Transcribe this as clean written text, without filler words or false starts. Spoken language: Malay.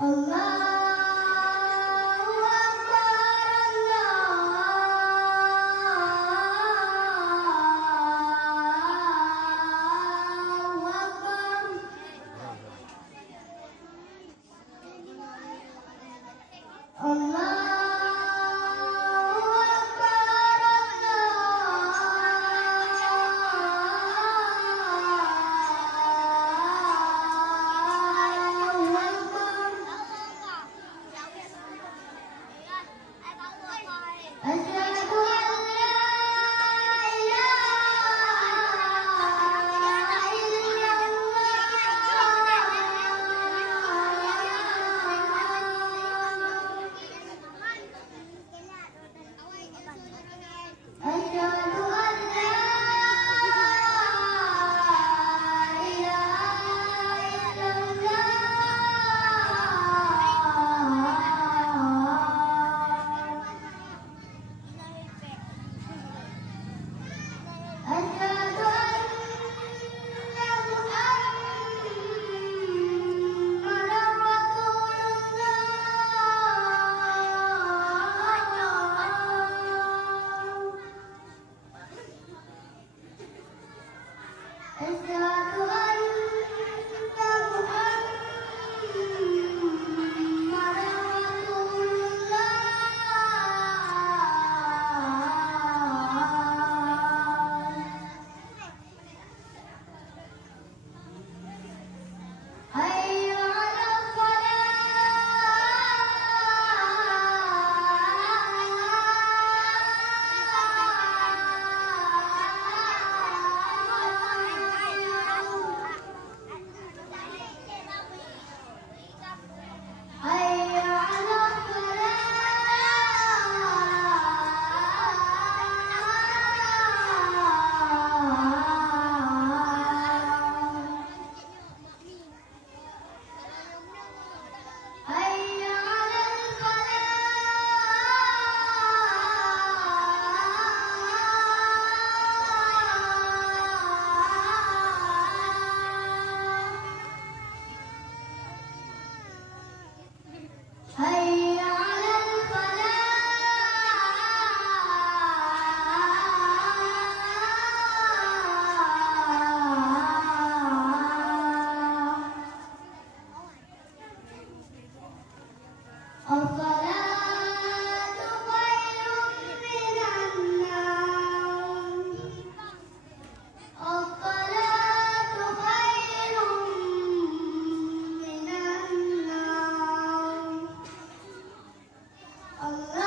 Allahu Akbar, Allahu Akbar. Allahu Akbar, Allahu Akbar. Asyhadu an la ilaha illallah. Asyhadu an la Asyhadu anna Muhammadar Rasulullah. Asyhadu anna Muhammadar Rasulullah. Hayya 'alal falah. Hayya 'alal falah. Hayya 'alal falah. Hayya 'alal falah. As-salatu khairun minan naum. As-salatu khairun minan naum. Allah